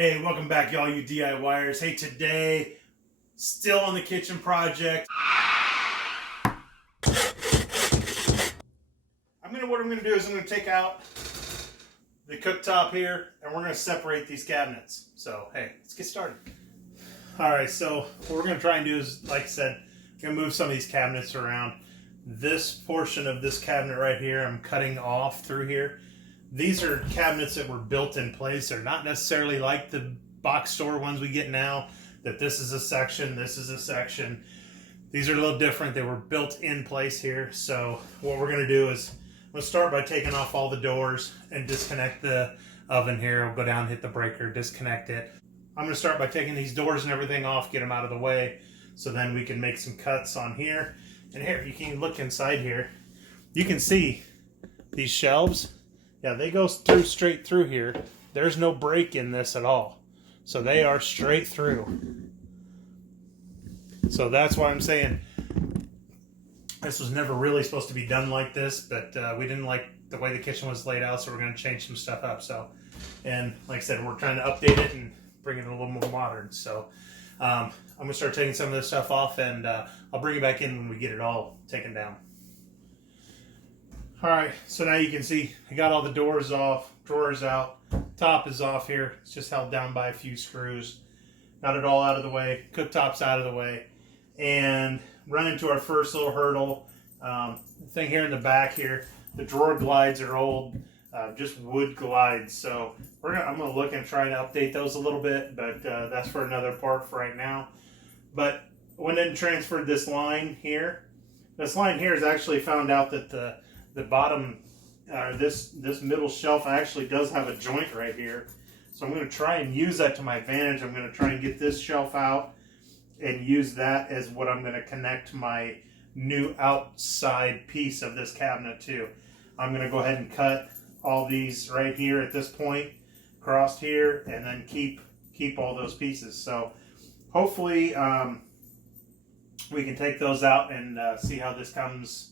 Hey, welcome back, y'all, you DIYers. Hey, today, still on the kitchen project. What I'm gonna do is I'm gonna take out the cooktop here, and we're gonna separate these cabinets. So, hey, let's get started. All right, so what we're gonna try and do is, like I said, I'm gonna move some of these cabinets around. This portion of this cabinet right here, I'm cutting off through here. These are cabinets that were built in place. They're not necessarily like the box store ones we get now, that this is a section, this is a section. These are a little different. They were built in place here. So what we're gonna do is, we'll start by taking off all the doors and disconnect the oven here. We'll go down, hit the breaker, disconnect it. I'm gonna start by taking these doors and everything off, get them out of the way, so then we can make some cuts on here. And here, you can look inside here. You can see these shelves. Yeah, they go through straight through here. There's no break in this at all. So they are straight through. So that's why I'm saying this was never really supposed to be done like this, but we didn't like the way the kitchen was laid out, so we're going to change some stuff up. So, and like I said, we're trying to update it and bring it a little more modern. So I'm going to start taking some of this stuff off, and I'll bring it back in when we get it all taken down. All right, so now you can see I got all the doors off, drawers out, top is off here. It's just held down by a few screws. Got it all out of the way, cooktop's out of the way, and run into our first little hurdle. The thing here in the back here, the drawer glides are old, just wood glides. So I'm gonna look and try to update those a little bit, but that's for another part for right now. But I went and transferred this line here. This line here is actually found out that the bottom, this middle shelf actually does have a joint right here. So I'm going to try and use that to my advantage. I'm going to try and get this shelf out and use that as what I'm going to connect my new outside piece of this cabinet to. I'm going to go ahead and cut all these right here at this point, across here, and then keep all those pieces. So hopefully we can take those out and see how this comes.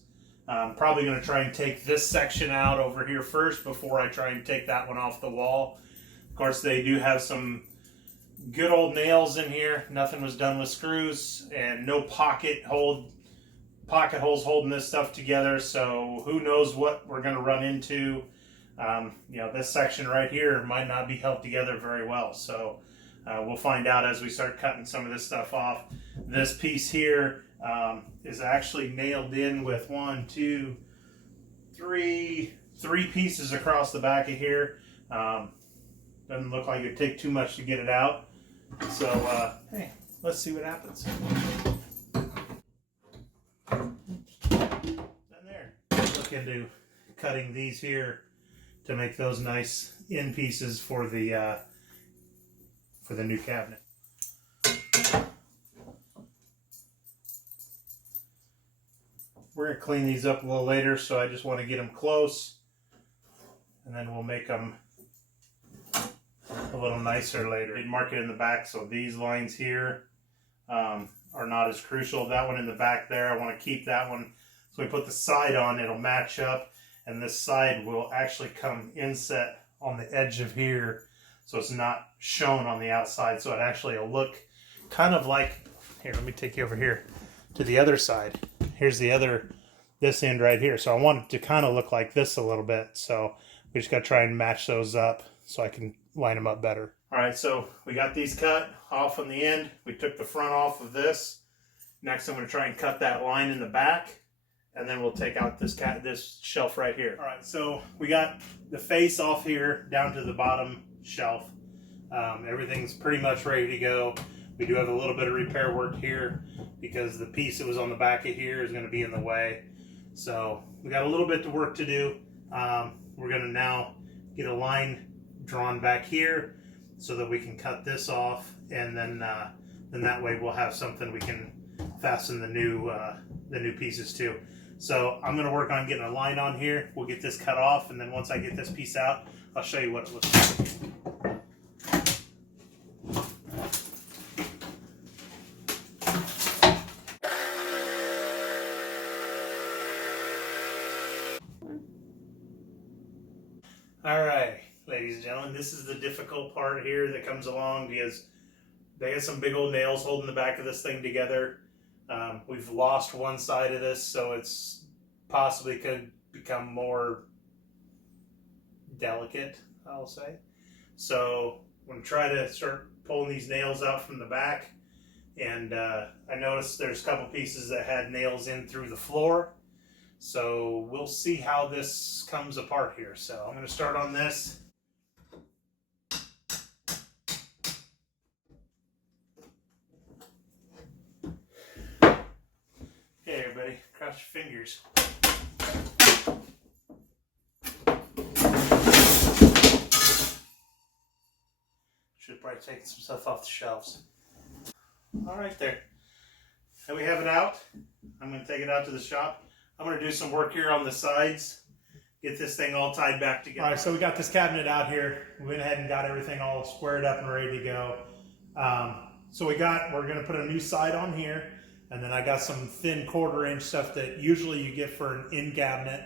I'm probably going to try and take this section out over here first before I try and take that one off the wall. Of course, they do have some good old nails in here. Nothing was done with screws, and no pocket holes holding this stuff together. So who knows what we're going to run into. This section right here might not be held together very well. So we'll find out as we start cutting some of this stuff off. This piece here is actually nailed in with three pieces across the back of here. Doesn't look like it'd take too much to get it out. So, hey, let's see what happens. And there, look into cutting these here to make those nice end pieces for the new cabinet. We're going to clean these up a little later, so I just want to get them close, and then we'll make them a little nicer later. I did mark it in the back, so these lines here are not as crucial. That one in the back there, I want to keep that one. So we put the side on, it'll match up, and this side will actually come inset on the edge of here, so it's not shown on the outside, so it actually will look kind of like, here, let me take you over here to the other side. Here's this end right here. So I want it to kind of look like this a little bit. So we just got to try and match those up so I can line them up better. All right, so we got these cut off on the end. We took the front off of this. Next, I'm going to try and cut that line in the back, and then we'll take out this shelf right here. All right, so we got the face off here down to the bottom shelf. Everything's pretty much ready to go. We do have a little bit of repair work here because the piece that was on the back of here is going to be in the way. So we got a little bit of work to do. We're going to now get a line drawn back here so that we can cut this off, and then that way we'll have something we can fasten the new pieces to. So I'm going to work on getting a line on here. We'll get this cut off, and then once I get this piece out, I'll show you what it looks like. All right, ladies and gentlemen. This is the difficult part here that comes along because they have some big old nails holding the back of this thing together. We've lost one side of this, so it's possibly could become more delicate, I'll say. So I'm going to try to start pulling these nails out from the back. And I noticed there's a couple pieces that had nails in through the floor. So we'll see how this comes apart here. So I'm going to start on this. Okay, everybody, cross your fingers. Should probably take some stuff off the shelves. All right, there. And we have it out. I'm going to take it out to the shop. I'm going to do some work here on the sides, get this thing all tied back together. All right, so we got this cabinet out here. We went ahead and got everything all squared up and ready to go. So we're going to put a new side on here, and then I got some thin 1/4 inch stuff that usually you get for an in cabinet.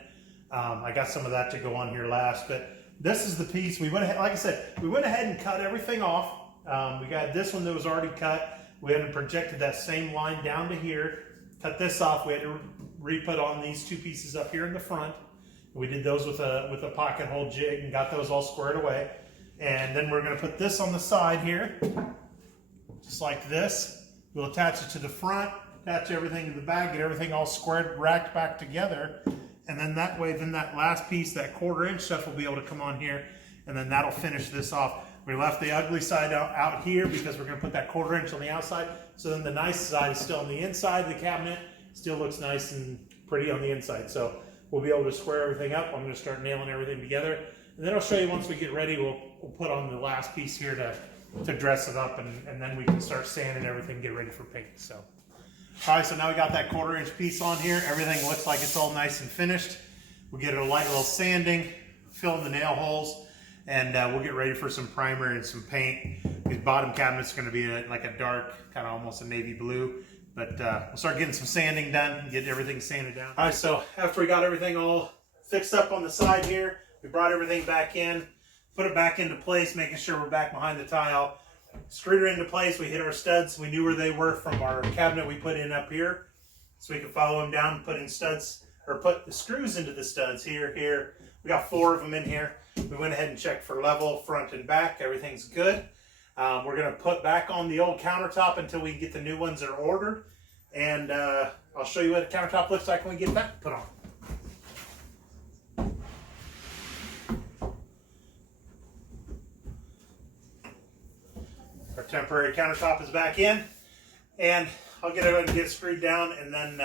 I got some of that to go on here last, but this is the piece. We went ahead, like I said, we went ahead and cut everything off. We got this one that was already cut. We had projected that same line down to here. Cut this off. We had to re-put on these 2 pieces up here in the front. We did those with a pocket hole jig and got those all squared away. And then we're going to put this on the side here, just like this. We'll attach it to the front, attach everything to the back, get everything all squared, racked back together. And then that way, then that last piece, that 1/4 inch stuff will be able to come on here, and then that'll finish this off. We left the ugly side out here because we're going to put that 1/4 inch on the outside. So then the nice side is still on the inside of the cabinet. Still looks nice and pretty on the inside. So we'll be able to square everything up. I'm going to start nailing everything together. And then I'll show you once we get ready, we'll put on the last piece here to dress it up. And then we can start sanding everything, get ready for paint. So, all right, so now we got that 1/4 inch piece on here. Everything looks like it's all nice and finished. We'll get a light little sanding, fill in the nail holes. And we'll get ready for some primer and some paint. These bottom cabinet's going to be like a dark, kind of almost a navy blue. But we'll start getting some sanding done and get everything sanded down. All right, so after we got everything all fixed up on the side here, we brought everything back in, put it back into place, making sure we're back behind the tile. Screwed her into place. We hit our studs. We knew where they were from our cabinet we put in up here. So we could follow them down, put in studs, or put the screws into the studs here. We got 4 of them in here. We went ahead and checked for level, front and back. Everything's good. We're going to put back on the old countertop until we get the new ones that are ordered. And I'll show you what the countertop looks like when we get that put on. Our temporary countertop is back in. And I'll get it and get it screwed down. And then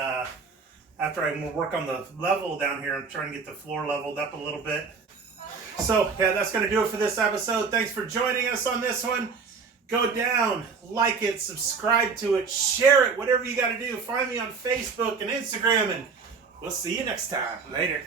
after I work on the level down here, I'm trying to get the floor leveled up a little bit. So, yeah, that's going to do it for this episode. Thanks for joining us on this one. Go down, like it, subscribe to it, share it, whatever you got to do. Find me on Facebook and Instagram, and we'll see you next time. Later.